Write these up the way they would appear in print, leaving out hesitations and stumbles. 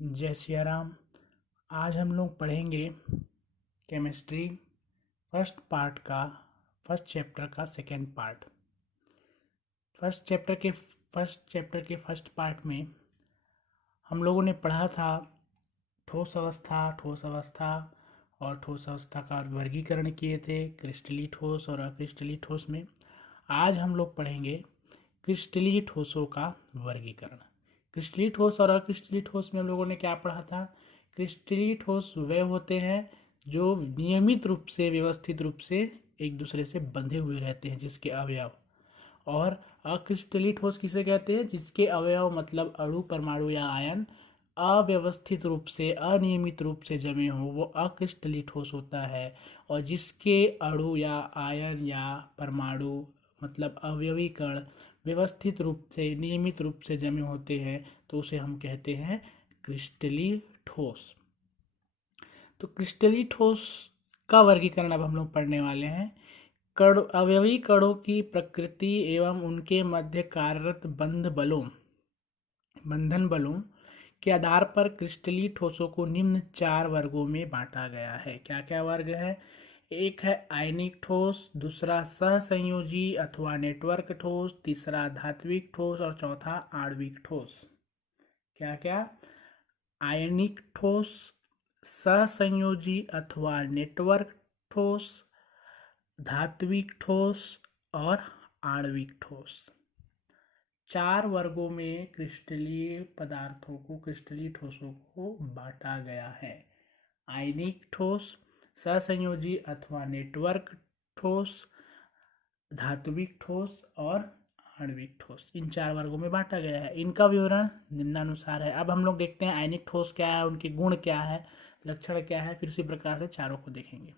जय सिया राम। आज हम लोग पढ़ेंगे केमिस्ट्री फर्स्ट चैप्टर का सेकेंड पार्ट। फर्स्ट चैप्टर के फर्स्ट पार्ट में हम लोगों ने पढ़ा था ठोस अवस्था और ठोस अवस्था का वर्गीकरण किए थे, क्रिस्टलीय ठोस और अक्रिस्टलीय ठोस में। आज हम लोग पढ़ेंगे क्रिस्टलीय ठोसों का वर्गीकरण। क्रिस्टलीय ठोस और अक्रिस्टलीय ठोस में हम लोगों ने क्या पढ़ा था? क्रिस्टलीय ठोस वे होते हैं जो नियमित रूप से, व्यवस्थित रूप से एक दूसरे से बंधे हुए रहते हैं, जिसके अवयव। और अक्रिस्टलीय ठोस किसे कहते हैं? जिसके अवयव मतलब अणु, परमाणु या आयन अव्यवस्थित रूप से, अनियमित रूप से जमे हो, वो अक्रिस्टलीय ठोस होता है। और जिसके अणु या आयन या परमाणु मतलब अवयवी कण व्यवस्थित रूप से, नियमित रूप से जमे होते हैं, तो उसे हम कहते हैं क्रिस्टलीय ठोस। तो क्रिस्टलीय ठोस का वर्गीकरण अब हम लोग पढ़ने वाले हैं। अवयवी कणों की प्रकृति एवं उनके मध्य कार्यरत बंधन बलों के आधार पर क्रिस्टलीय ठोसों को निम्न 4 वर्गों में बांटा गया है। क्या क्या वर्ग है? एक है आयनिक ठोस, दूसरा सहसंयोजी अथवा नेटवर्क ठोस, तीसरा धात्विक ठोस और चौथा आणविक ठोस। क्या क्या? आयनिक ठोस, सहसंयोजी अथवा नेटवर्क ठोस, धात्विक ठोस और आणविक ठोस। 4 वर्गों में क्रिस्टलीय पदार्थों को, क्रिस्टलीय ठोसों को बांटा गया है। आयनिक ठोस, सहसंयोजी अथवा नेटवर्क ठोस, धात्विक ठोस और आणविक ठोस, इन 4 वर्गों में बांटा गया है। इनका विवरण निम्नानुसार है। अब हम लोग देखते हैं आयनिक ठोस क्या है, उनके गुण क्या है, लक्षण क्या है, फिर इसी प्रकार से चारों को देखेंगे।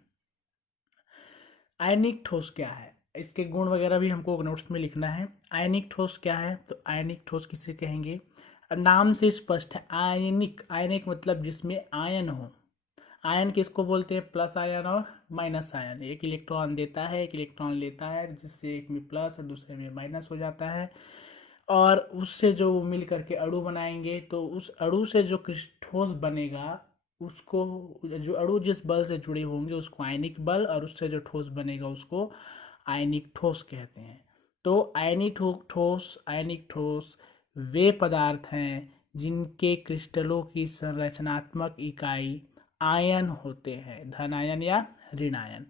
आयनिक ठोस क्या है, इसके गुण वगैरह भी हमको नोट्स में लिखना है। आयनिक ठोस क्या है? तो आयनिक ठोस किसे कहेंगे? नाम से स्पष्ट है, आयनिक मतलब जिसमें आयन हो। आयन किसको बोलते हैं? प्लस आयन और माइनस आयन। एक इलेक्ट्रॉन देता है, एक इलेक्ट्रॉन लेता है, जिससे एक में प्लस और दूसरे में माइनस हो जाता है। और उससे जो मिल करके अणु बनाएंगे, तो उस अणु से जो ठोस बनेगा, उसको, जो अणु जिस बल से जुड़े होंगे उसको आयनिक बल, और उससे जो ठोस बनेगा उसको आयनिक ठोस कहते हैं। तो आयनिक ठोस वे पदार्थ हैं जिनके क्रिस्टलों की संरचनात्मक इकाई आयन होते हैं, धन आयन या ऋण आयन।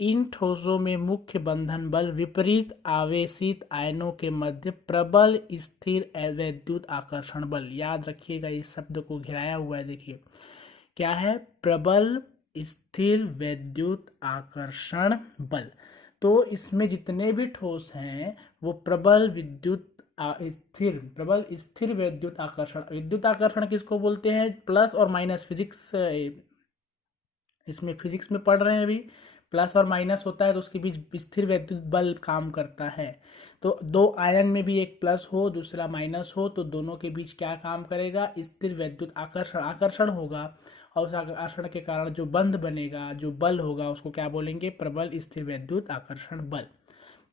इन ठोसों में मुख्य बंधन बल विपरीत आवेशित आयनों के मध्य प्रबल स्थिर वैद्युत आकर्षण बल। याद रखिएगा, इस शब्द को घिराया हुआ है, देखिए क्या है? प्रबल स्थिर वैद्युत आकर्षण बल। तो इसमें जितने भी ठोस हैं वो प्रबल स्थिर वैद्युत आकर्षण किसको बोलते हैं? प्लस और माइनस, इसमें फिजिक्स में पढ़ रहे हैं अभी। प्लस और माइनस होता है तो उसके बीच स्थिर वैद्युत बल काम करता है। तो दो आयन में भी एक प्लस हो, दूसरा माइनस हो, तो दोनों के बीच क्या काम करेगा? स्थिर वैद्युत आकर्षण होगा। और उस आकर्षण के कारण जो बंध बनेगा, जो बल होगा, उसको क्या बोलेंगे? प्रबल स्थिर वैद्युत आकर्षण बल।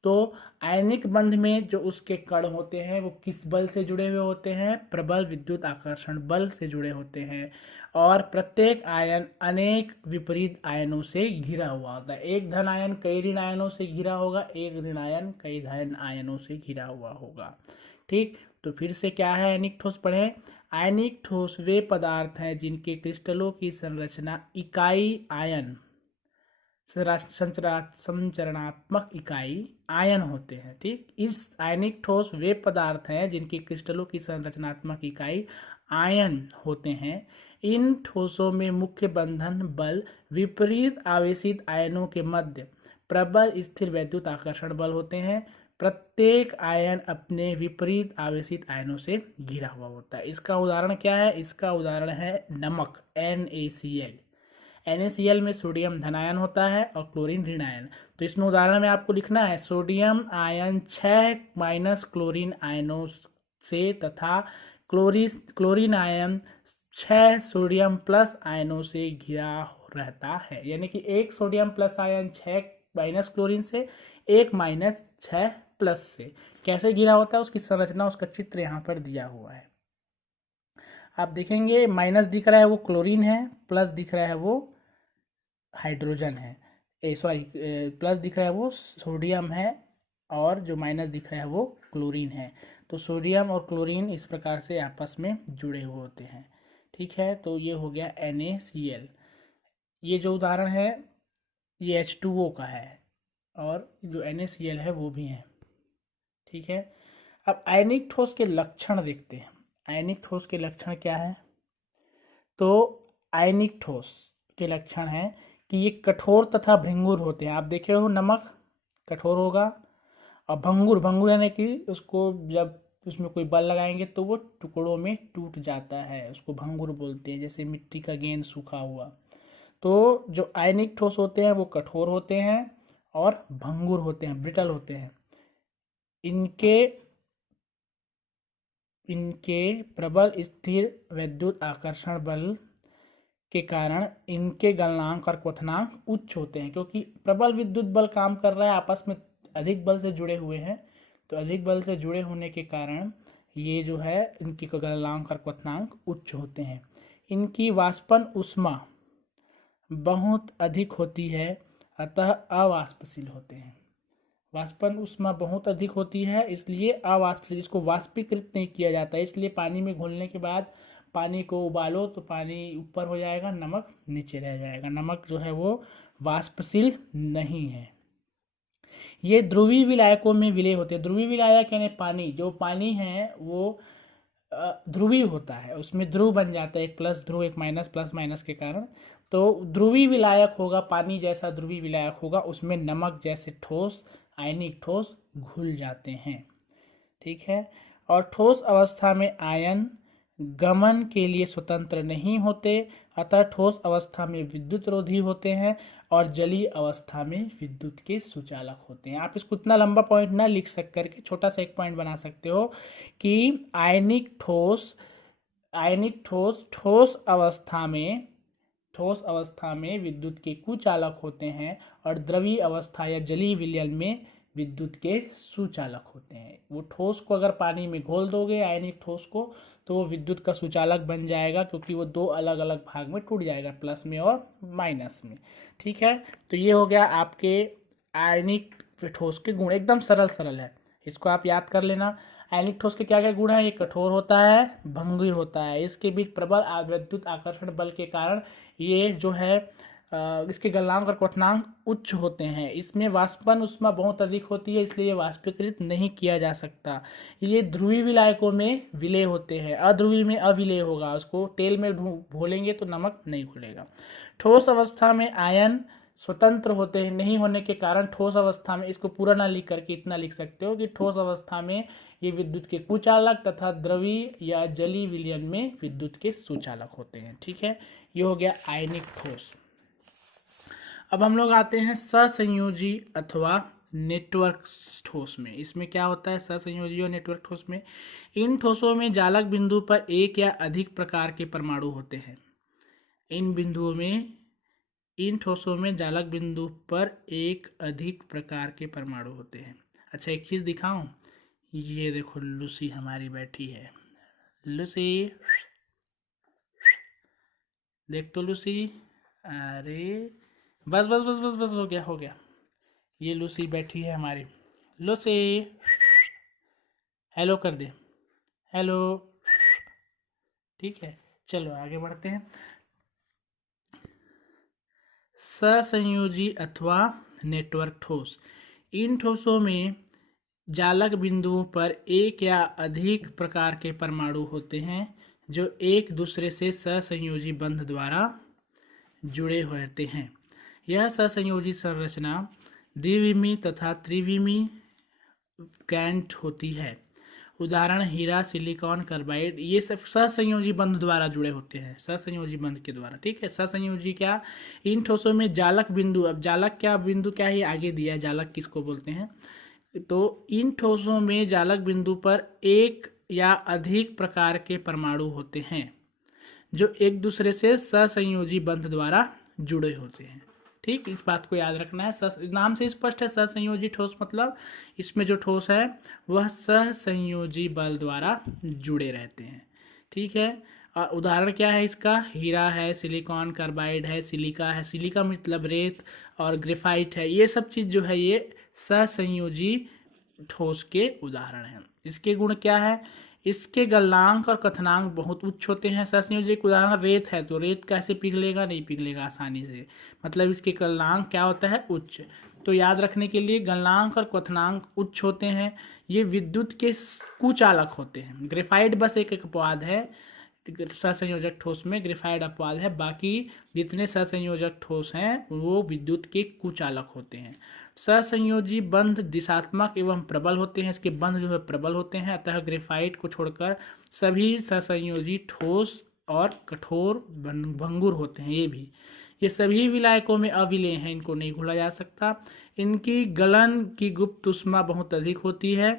तो आयनिक बंध में जो उसके कण होते हैं वो किस बल से जुड़े हुए होते हैं? प्रबल विद्युत आकर्षण बल से जुड़े होते हैं। और प्रत्येक आयन अनेक विपरीत आयनों से घिरा हुआ होता है। एक धन आयन कई ऋण आयनों से घिरा होगा, एक ऋण आयन कई धन आयनों से घिरा हुआ होगा। ठीक, तो फिर से क्या है आयनिक ठोस पढ़ें। आयनिक ठोस वे पदार्थ हैं जिनके क्रिस्टलों की संरचना इकाई आयन, संचरणात्मक इकाई आयन होते हैं। ठीक, इस आयनिक ठोस वे पदार्थ हैं जिनकी क्रिस्टलों की संरचनात्मक इकाई आयन होते हैं। इन ठोसों में मुख्य बंधन बल विपरीत आवेशित आयनों के मध्य प्रबल स्थिर वैद्युत आकर्षण बल होते हैं। प्रत्येक आयन अपने विपरीत आवेशित आयनों से घिरा हुआ होता है। इसका उदाहरण क्या है? इसका उदाहरण है नमक, NaCl। NaCl में सोडियम धनायन होता है और क्लोरीन ऋण आयन। तो इसमें उदाहरण में आपको लिखना है सोडियम आयन 6 माइनस क्लोरीन आयनों से तथा क्लोरीन आयन 6 सोडियम प्लस आयनों से घिरा रहता है। यानी कि एक sodium plus ion 6 minus chlorine से, एक माइनस 6 प्लस से। कैसे घिरा होता है? उसकी संरचना, उसका चित्र यहाँ पर दिया हुआ है। आप देखेंगे माइनस दिख रहा है वो क्लोरीन है, प्लस दिख रहा है वो हाइड्रोजन है, सॉरी प्लस दिख रहा है वो सोडियम है, और जो माइनस दिख रहा है वो क्लोरीन है। तो सोडियम और क्लोरीन इस प्रकार से आपस में जुड़े हुए होते हैं। ठीक है, तो ये हो गया NaCl। ये जो उदाहरण है ये H2O का है, और जो NaCl है वो भी है। ठीक है, अब आयनिक ठोस के लक्षण देखते हैं। आयनिक ठोस के लक्षण क्या है? तो आयनिक ठोस के लक्षण है कि ये कठोर तथा भंगुर होते हैं। आप देखे हो नमक कठोर होगा, और भंगुर, भंगुर यानी कि उसको जब उसमें कोई बल लगाएंगे तो वो टुकड़ों में टूट जाता है, उसको भंगुर बोलते हैं, जैसे मिट्टी का गेंद सूखा हुआ। तो जो आयनिक ठोस होते हैं वो कठोर होते हैं और भंगुर होते हैं, ब्रिटल होते हैं। इनके प्रबल स्थिर विद्युत आकर्षण बल के कारण इनके गलनांक और क्वथनांक उच्च होते हैं, क्योंकि प्रबल विद्युत बल काम कर रहा है, आपस में अधिक बल से जुड़े हुए हैं। तो अधिक बल से जुड़े होने के कारण ये जो है इनकी गलनांक और क्वथनांक उच्च होते हैं। इनकी वाष्पन ऊष्मा बहुत अधिक होती है, अतः अवाष्पशील होते हैं। वाष्पन ऊष्मा बहुत अधिक होती है, इसलिए अवाष्पशील, इसको वाष्पीकृत नहीं किया जाता है। इसलिए पानी में घोलने के बाद पानी को उबालो तो पानी ऊपर हो जाएगा, नमक नीचे रह जाएगा। नमक जो है वो वाष्पशील नहीं है। ये ध्रुवीय विलायकों में विलय होते हैं। ध्रुवीय विलायक यानी पानी, जो पानी है वो ध्रुवीय होता है, उसमें ध्रुव बन जाता है, एक प्लस ध्रुव एक माइनस, प्लस माइनस के कारण। तो ध्रुवीय विलायक होगा, पानी जैसा ध्रुवीय विलायक होगा, उसमें नमक जैसे ठोस आयनिक ठोस घुल जाते हैं। ठीक है, और ठोस अवस्था में आयन गमन के लिए स्वतंत्र नहीं होते, अतः ठोस अवस्था में विद्युत रोधी होते हैं और जलीय अवस्था में विद्युत के सुचालक होते हैं। आप इसको इतना लंबा पॉइंट ना लिख सक करके छोटा सा एक पॉइंट बना सकते हो कि आयनिक ठोस ठोस अवस्था में विद्युत के कुचालक होते हैं, और द्रवीय अवस्था या जलीय विलयन में विद्युत के सुचालक होते हैं। वो ठोस को अगर पानी में घोल दोगे आयनिक ठोस को, तो वो विद्युत का सुचालक बन जाएगा, क्योंकि वो दो अलग अलग भाग में टूट जाएगा, प्लस में और माइनस में। ठीक है, तो ये हो गया आपके आयनिक ठोस के गुण, एकदम सरल सरल है, इसको आप याद कर लेना। आयनिक ठोस के क्या क्या गुण है? ये कठोर होता है, भंगुर होता है, इसके बीच प्रबल विद्युत आकर्षण बल के कारण ये जो है इसके गलनांक और क्वथनांक उच्च होते हैं। इसमें वाष्पन ऊष्मा बहुत अधिक होती है, इसलिए ये वाष्पीकृत नहीं किया जा सकता। ये ध्रुवीय विलायकों में विलय होते हैं, अध्रुवीय में अविलय होगा, उसको तेल में घोलेंगे तो नमक नहीं घुलेगा। ठोस अवस्था में आयन स्वतंत्र होते हैं, नहीं होने के कारण ठोस अवस्था में, इसको पूरा ना लिख करके इतना लिख सकते हो कि ठोस अवस्था में ये विद्युत के कुचालक तथा द्रवीय या जलीय विलयन में विद्युत के सुचालक होते हैं। ठीक है, ये हो गया आयनिक ठोस। अब हम लोग आते हैं सहसंयोजी अथवा नेटवर्क ठोस में। इसमें क्या होता है सहसंयोजी और नेटवर्क ठोस में? इन ठोसों में जालक बिंदु पर एक या अधिक प्रकार के परमाणु होते हैं। इन ठोसों में जालक बिंदु पर एक अधिक प्रकार के परमाणु होते हैं। अच्छा, एक चीज दिखाऊं, ये देखो लूसी हमारी बैठी है। लूसी, देख तो लूसी, अरे बस बस बस बस बस, हो गया। ये लूसी बैठी है हमारी। लूसी, हेलो कर दे, हेलो। ठीक है, चलो आगे बढ़ते हैं। सहसंयोजी अथवा नेटवर्क ठोस। इन ठोसों में जालक बिंदुओं पर एक या अधिक प्रकार के परमाणु होते हैं जो एक दूसरे से सहसंयोजी बंध द्वारा जुड़े होते हैं। यह सहसंयोजी संरचना द्विविमीय तथा त्रिविमीय कैंट होती है। उदाहरण हीरा, सिलिकॉन कार्बाइड, ये सब सहसंयोजी बंध द्वारा जुड़े होते हैं, सहसंयोजी बंध के द्वारा। ठीक है, सहसंयोजी क्या? इन ठोसों में जालक बिंदु, अब जालक क्या बिंदु क्या है आगे दिया है, जालक किसको बोलते हैं? तो इन ठोसों में जालक बिंदु पर एक या अधिक प्रकार के परमाणु होते हैं जो एक दूसरे से सहसंयोजी बंध द्वारा जुड़े होते हैं। ठीक, इस बात को याद रखना है। नाम से स्पष्ट है, सहसंयोजी ठोस मतलब इसमें जो ठोस है वह सहसंयोजी बल द्वारा जुड़े रहते हैं। ठीक है, उदाहरण क्या है इसका, हीरा है, सिलिकॉन कार्बाइड है, सिलिका है, सिलिका मतलब रेत, और ग्रेफाइट है। ये सब चीज़ जो है ये सहसंयोजी ठोस के उदाहरण हैं। इसके गुण क्या है, इसके गलनांक और कथनांक बहुत उच्च होते हैं। सहसंयोजी एक उदाहरण रेत है, तो रेत कैसे पिघलेगा, नहीं पिघलेगा आसानी से, मतलब इसके गलनांक क्या होता है, उच्च। तो याद रखने के लिए गलनांक और क्वथनांक उच्च होते हैं। ये विद्युत के कुचालक होते हैं। ग्रेफाइट बस एक अपवाद है, सहसंयोजक ठोस में ग्रेफाइट अपवाद है, बाकी जितने सहसंयोजक ठोस हैं वो विद्युत के कुचालक होते हैं। सहसंयोजी बंध दिशात्मक एवं प्रबल होते हैं, इसके बंध जो है प्रबल होते हैं, अतः ग्रेफाइट को छोड़कर सभी सहसंयोजी ठोस और कठोर भंगुर होते हैं। ये सभी विलायकों में अविलेय हैं, इनको नहीं घोला जा सकता। इनकी गलन की गुप्त ऊष्मा बहुत अधिक होती है,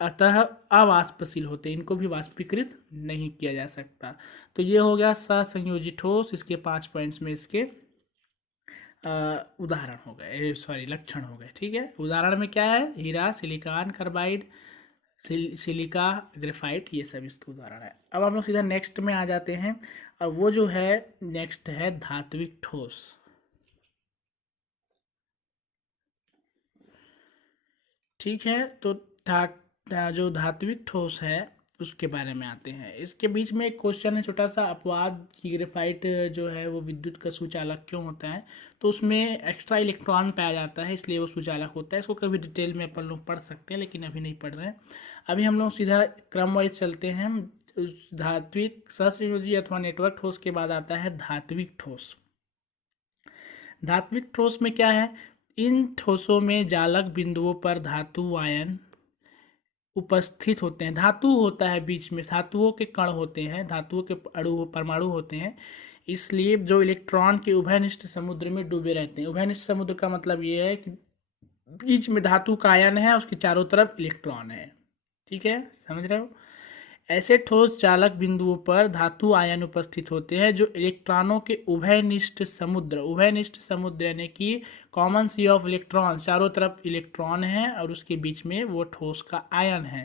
अतः अवाष्पशील होते हैं, इनको भी वाष्पीकृत नहीं किया जा सकता। तो ये हो गया सहसंयोजी ठोस, इसके 5 पॉइंट्स में इसके उदाहरण हो गए, सॉरी लक्षण हो गए। ठीक है, उदाहरण में क्या है, हीरा, सिलिकॉन कार्बाइड, सिलिका, ग्रेफाइट, ये सब इसके उदाहरण है। अब हम लोग सीधा नेक्स्ट में आ जाते हैं, और वो जो है नेक्स्ट है धात्विक ठोस। ठीक है, तो जो धात्विक ठोस है उसके बारे में आते हैं। इसके बीच में एक क्वेश्चन है छोटा सा, अपवाद की ग्रेफाइट जो है वो विद्युत का सुचालक क्यों होता है, तो उसमें एक्स्ट्रा इलेक्ट्रॉन पाया जाता है, इसलिए वो सुचालक होता है। इसको कभी डिटेल में अपन लोग पढ़ सकते हैं, लेकिन अभी नहीं पढ़ रहे हैं। अभी हम लोग सीधा क्रम वाइज चलते हैं। धात्विक सहसंयोजी अथवा नेटवर्क ठोस के बाद आता है धात्विक ठोस। धात्विक ठोस में क्या है, इन ठोसों में जालक बिंदुओं पर धातु आयन उपस्थित होते हैं। धातु होता है बीच में, धातुओं के कण होते हैं, धातुओं के अणु परमाणु होते हैं, इसलिए जो इलेक्ट्रॉन के उभयनिष्ठ समुद्र में डूबे रहते हैं। उभयनिष्ठ समुद्र का मतलब ये है कि बीच में धातु का आयन है, उसके चारों तरफ इलेक्ट्रॉन है। ठीक है, समझ रहे हो। ऐसे ठोस चालक बिंदुओं पर धातु आयन उपस्थित होते हैं जो इलेक्ट्रॉनों के उभयनिष्ठ समुद्र यानी कि कॉमन सी ऑफ इलेक्ट्रॉन, चारों तरफ इलेक्ट्रॉन है और उसके बीच में वो ठोस का आयन है,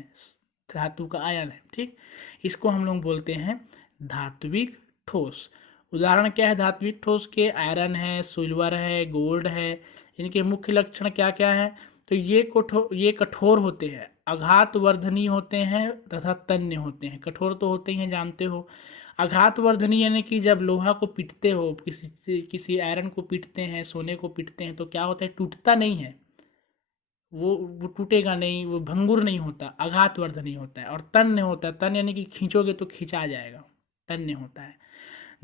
धातु का आयन है। ठीक, इसको हम लोग बोलते हैं धात्विक ठोस। उदाहरण क्या है धात्विक ठोस के, आयरन है, सिल्वर है, गोल्ड है। इनके मुख्य लक्षण क्या क्या है, तो ये कठोर होते हैं, आघात वर्धनी होते हैं तथा तन्य होते हैं। कठोर तो होते ही हैं, जानते हो। आघात वर्धनी यानी कि जब लोहा को पीटते हो, किसी आयरन को पीटते हैं, सोने को पीटते हैं, तो क्या होता है, टूटता नहीं है, वो टूटेगा नहीं, वो भंगुर नहीं होता, आघात वर्धनी होता है। और तन्य होता है, तन्य यानी कि खींचोगे तो खींचा जाएगा, तन्य होता है।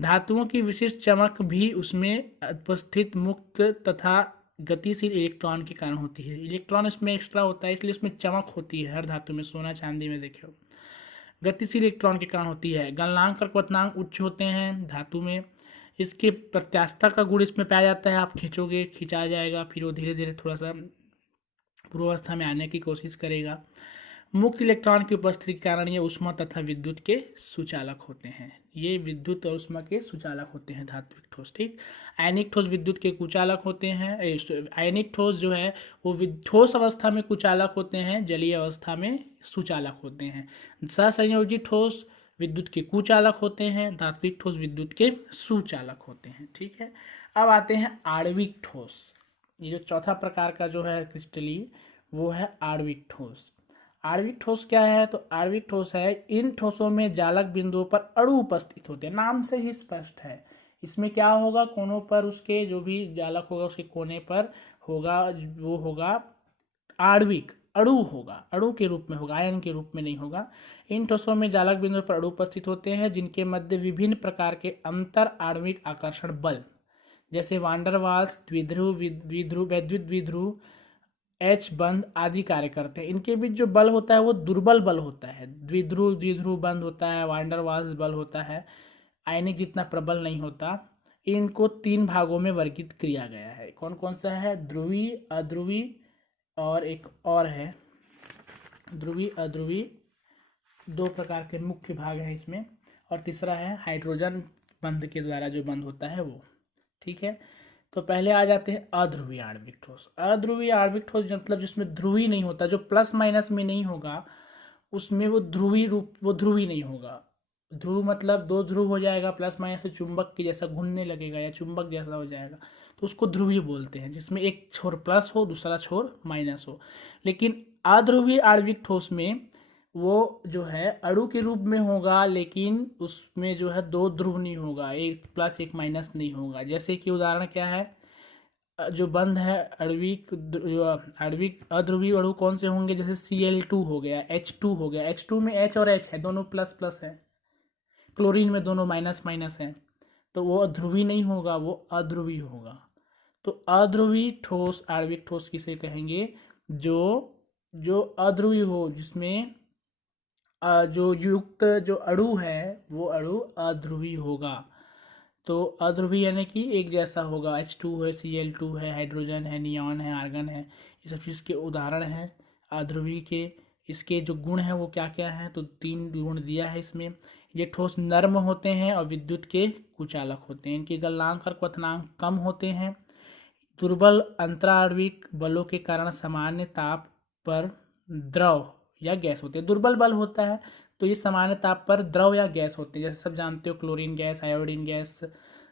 धातुओं की विशिष्ट चमक भी उसमें उपस्थित मुक्त तथा गतिशील इलेक्ट्रॉन के कारण होती है। इलेक्ट्रॉन इसमें एक्स्ट्रा होता है, इसलिए उसमें चमक होती है। हर धातु में, सोना चांदी में देखे हो, गतिशील इलेक्ट्रॉन के कारण होती है। गलनांक और क्वथनांक उच्च होते हैं धातु में। इसके प्रत्यास्थता का गुण इसमें पाया जाता है, आप खींचोगे खींचा जाएगा, फिर वो धीरे धीरे थोड़ा सा पूर्वावस्था में आने की कोशिश करेगा। मुक्त इलेक्ट्रॉन की उपस्थिति के कारण ये ऊष्मा तथा विद्युत के सुचालक होते हैं। ये विद्युत और ऊष्मा के सुचालक होते हैं धात्विक ठोस। ठीक, आयनिक ठोस विद्युत के कुचालक होते हैं। आयनिक ठोस जो है वो ठोस अवस्था में कुचालक होते हैं, जलीय अवस्था में सुचालक होते हैं। सहसंयोजी ठोस विद्युत के कुचालक होते हैं, धात्विक ठोस विद्युत के सुचालक होते हैं। ठीक है, अब आते हैं आणविक ठोस। ये जो चौथा प्रकार का जो है क्रिस्टली, वो है आणविक ठोस। आणविक ठोस क्या है, तो आणविक ठोस है इन ठोसों में जालक बिंदुओं पर अणु उपस्थित होते हैं। नाम से ही स्पष्ट है, इसमें क्या होगा, कोनों पर उसके जो भी जालक होगा उसके कोने पर होगा, वो होगा आणविक, अणु होगा, अणु के रूप में होगा, आयन के रूप में नहीं होगा। इन ठोसों में जालक बिंदुओं पर अणु उपस्थित होते हैं जिनके मध्य विभिन्न प्रकार के अंतर आणविक आकर्षण बल, जैसे वांडरवाल्स, द्विध्रुव, वैद्युत द्विध्रुव, एच बंध आदि कार्य करते हैं। इनके बीच जो बल होता है वो दुर्बल बल होता है। द्विध्रुव बंध होता है, वांडरवाल्स बल होता है, आयनिक जितना प्रबल नहीं होता। इनको 3 भागों में वर्गीकृत किया गया है। कौन कौन सा है, ध्रुवी, अध्रुवी, और एक और है ध्रुवी अध्रुवी, 2 प्रकार के मुख्य भाग हैं इसमें। और तीसरा है हाइड्रोजन बंध के द्वारा जो बंध होता है वो। ठीक है, तो पहले आ जाते हैं अध्रुवीय आणविक ठोस। अध्रुवीय आणविक ठोस मतलब जिसमें ध्रुवी नहीं होता, जो प्लस माइनस में नहीं होगा, उसमें वो ध्रुवी नहीं होगा। ध्रुव मतलब दो ध्रुव हो जाएगा, प्लस माइनस से चुंबक के जैसा घूमने लगेगा या चुंबक जैसा हो जाएगा, तो उसको ध्रुवीय बोलते हैं, जिसमें एक छोर प्लस हो दूसरा छोर माइनस हो। लेकिन अध्रुवीय आणविक ठोस में वो जो है अणु के रूप में होगा, लेकिन उसमें जो है दो ध्रुव नहीं होगा, एक प्लस एक माइनस नहीं होगा। जैसे कि उदाहरण क्या है, जो बंध है आणविक अध्रुवीय अणु कौन से होंगे, जैसे Cl2 हो गया, H2 हो गया। H2 में H और H है, दोनों प्लस प्लस है। क्लोरीन में दोनों माइनस माइनस है, तो वो ध्रुवीय नहीं होगा, वो अध्रुवीय होगा। तो अध्रुवीय ठोस आणविक ठोस किसे कहेंगे, जो जो अध्रुवीय हो, जिसमें जो युक्त जो अणु है वो अणु अध्रुवीय होगा। तो अध्रुवीय यानी कि एक जैसा होगा, H2 है, Cl2 है, हाइड्रोजन है, नियॉन है, आर्गन है, ये सब चीज़ के उदाहरण हैं अध्रुवीय के। इसके जो गुण हैं वो क्या क्या हैं, तो 3 गुण दिया है इसमें। ये ठोस नर्म होते हैं और विद्युत के कुचालक होते हैं। इनके गलनांक और क्वथनांक कम होते हैं। दुर्बल अंतराण्विक बलों के कारण सामान्य ताप पर द्रव या गैस होते हैं। दुर्बल बल होता है तो ये सामान्य ताप पर द्रव या गैस होते हैं, जैसे सब जानते हो chlorine gas, iodine gas,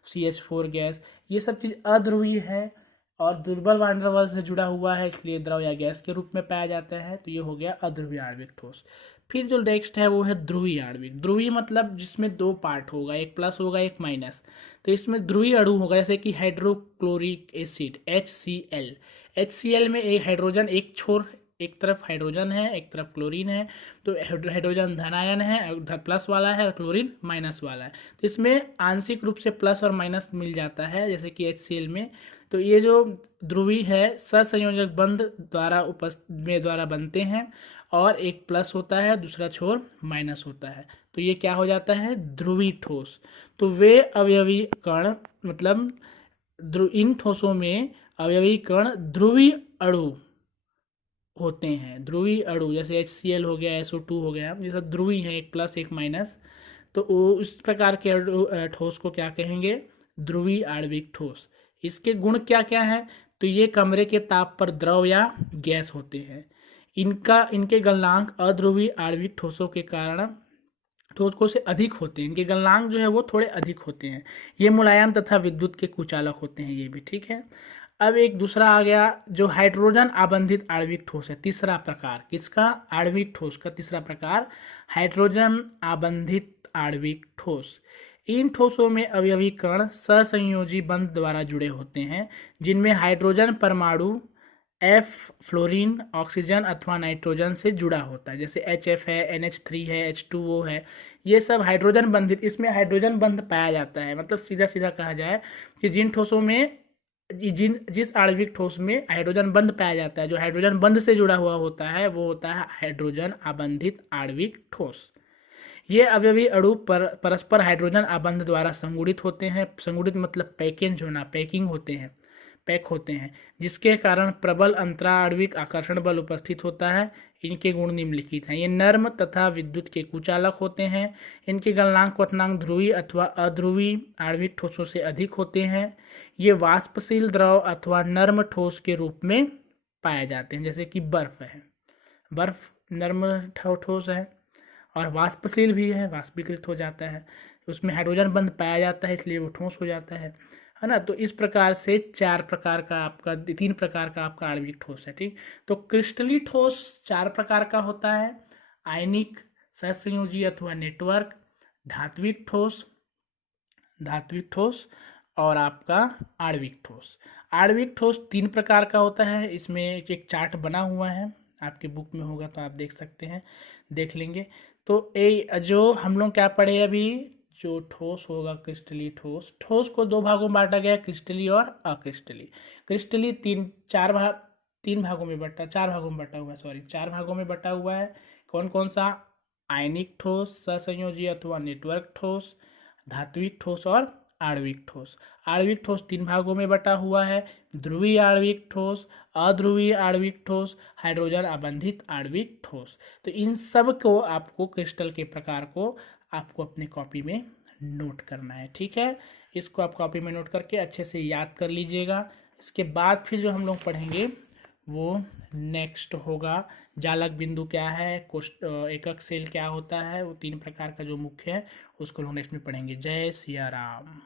CH4 gas, ये सब चीज़ अध्रुवीय है और दुर्बल वान डेर वाल्स से जुड़ा हुआ है, इसलिए द्रव या गैस के रूप में पाया जाता है। तो ये हो गया अध्रुवीय आणविक ठोस। फिर जो नेक्स्ट है वो है ध्रुवीय आणविक। ध्रुवीय मतलब जिसमें दो पार्ट होगा, एक प्लस होगा एक माइनस। तो इसमें ध्रुवीय अणु होगा, जैसे कि हाइड्रोक्लोरिक एसिड HCl। HCl में एक हाइड्रोजन, एक छोर, एक तरफ हाइड्रोजन है एक तरफ क्लोरीन है, तो हाइड्रोजन धन आयन है, प्लस वाला है, और क्लोरीन माइनस वाला है। तो इसमें आंशिक रूप से प्लस और माइनस मिल जाता है, जैसे कि HCl में। तो ये जो ध्रुवीय है सहसंयोजक बंध द्वारा बनते हैं, और एक प्लस होता है दूसरा छोर माइनस होता है, तो ये क्या हो जाता है, ध्रुवीय ठोस। तो वे अवयवी कण मतलब इन ठोसों में अवयवी कण ध्रुवीय अणु होते हैं। ध्रुवीय अणु जैसे HCl हो गया, SO2 हो गया, ये सब ध्रुवीय है, एक प्लस एक माइनस। तो वो इस प्रकार के ठोस को क्या कहेंगे, ध्रुवीय आणविक ठोस। इसके गुण क्या क्या हैं, तो ये कमरे के ताप पर द्रव या गैस होते हैं। इनके गलनांक अध्रुवीय आणविक ठोसों के कारण ठोसों से अधिक होते हैं। इनके गलनांक जो है वो थोड़े अधिक होते हैं। ये मुलायम तथा विद्युत के कुचालक होते हैं, ये भी ठीक है। अब एक दूसरा आ गया जो हाइड्रोजन आबंधित आणविक ठोस है, तीसरा प्रकार। किसका, आणविक ठोस का तीसरा प्रकार हाइड्रोजन आबंधित आणविक ठोस। इन ठोसों में अवयवी कण सहसंयोजी बंध द्वारा जुड़े होते हैं, जिनमें हाइड्रोजन परमाणु F फ्लोरीन, ऑक्सीजन अथवा नाइट्रोजन से जुड़ा होता है, जैसे HF है, NH3 है, H2O है, ये सब हाइड्रोजन बंधित। इसमें हाइड्रोजन बंध पाया जाता है, मतलब सीधा सीधा कहा जाए कि जिन ठोसों में जिस आणविक ठोस में हाइड्रोजन बंध पाया जाता है, जो हाइड्रोजन बंध से जुड़ा हुआ होता है, वो होता है हाइड्रोजन आबंधित आणविक ठोस। ये अवयवी अणु परस्पर हाइड्रोजन आबंध द्वारा संगुणित होते हैं। संगुणित मतलब पैकेज होना, पैक होते हैं, जिसके कारण प्रबल अंतराण्विक आकर्षण बल उपस्थित होता है। इनके गुण निम्नलिखित हैं। ये नर्म तथा विद्युत के कुचालक होते हैं। इनके गलनांक क्वथनांक ध्रुवीय अथवा अध्रुवीय आणविक ठोसों से अधिक होते हैं। ये वाष्पशील द्रव अथवा नर्म ठोस के रूप में पाए जाते हैं, जैसे कि बर्फ है। बर्फ नर्म ठोस है और वाष्पशील भी है, वाष्पीकृत हो जाता है, उसमें हाइड्रोजन बंध पाया जाता है, इसलिए वो ठोस हो जाता है ना। तो इस प्रकार से 3 प्रकार का आपका आणविक ठोस है, ठीक। तो क्रिस्टलीय ठोस 4 प्रकार का होता है, आयनिक, सहसंयोजी अथवा नेटवर्क, धात्विक ठोस और आपका आणविक ठोस। आणविक ठोस 3 प्रकार का होता है। इसमें एक चार्ट बना हुआ है, आपके बुक में होगा तो आप देख सकते हैं, देख लेंगे। तो जो हम लोग क्या पढ़े अभी, जो ठोस होगा क्रिस्टलीय ठोस को 2 भागों में बांटा गया, क्रिस्टलीय और अक्रिस्टलीय। क्रिस्टलीय 4 भागों में बटा हुआ है। कौन कौन सा, आयनिक ठोस, सहसंयोजी अथवा नेटवर्क ठोस, धात्विक ठोस और आणविक ठोस। आणविक ठोस 3 भागों में बटा हुआ है, ध्रुवीय आणविक ठोस, अध्रुवीय आणविक ठोस, हाइड्रोजन आबंधित आणविक ठोस। तो इन सब को आपको क्रिस्टल के प्रकार को आपको अपने कॉपी में नोट करना है, ठीक है। इसको आप कॉपी में नोट करके अच्छे से याद कर लीजिएगा। इसके बाद फिर जो हम लोग पढ़ेंगे वो नेक्स्ट होगा। जालक बिंदु क्या है, एकक सेल क्या होता है, वो 3 प्रकार का जो मुख्य है उसको लोग नेक्स्ट में पढ़ेंगे। जय सिया राम।